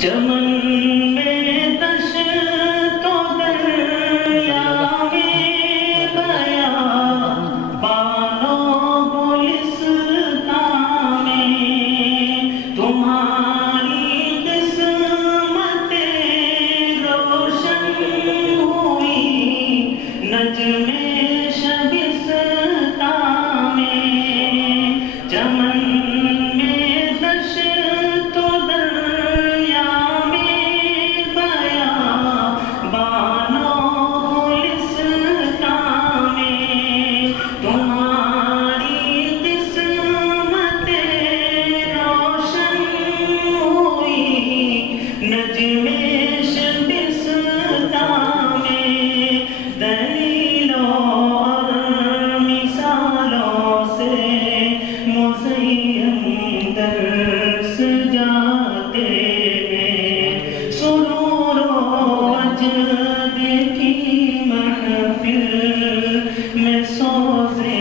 चमन में दश तो दरिया में गया बानो गुलिस्तां में तुम्हारी किस्मतें रोशन हुई नज़्मे शबिस्तां में चमन में दश तो दरिया में गया बानो गुलिस्तां में तुम्हारी किस्मतें रोशन हुई नज़्मे शबिस्तां में दलीलों और मिसालों से मुज़य्यन दर्स जाते हैं सुरूर व मजद की महफिल में सोज़े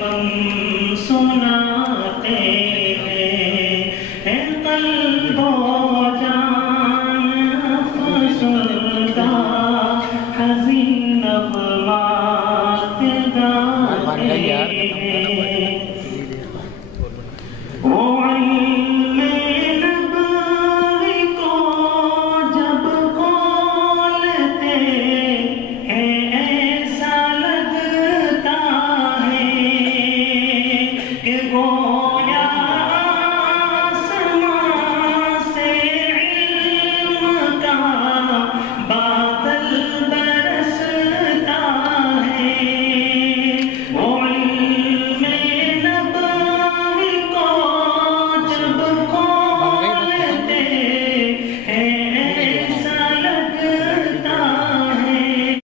गम सुनाते हैं कल्बों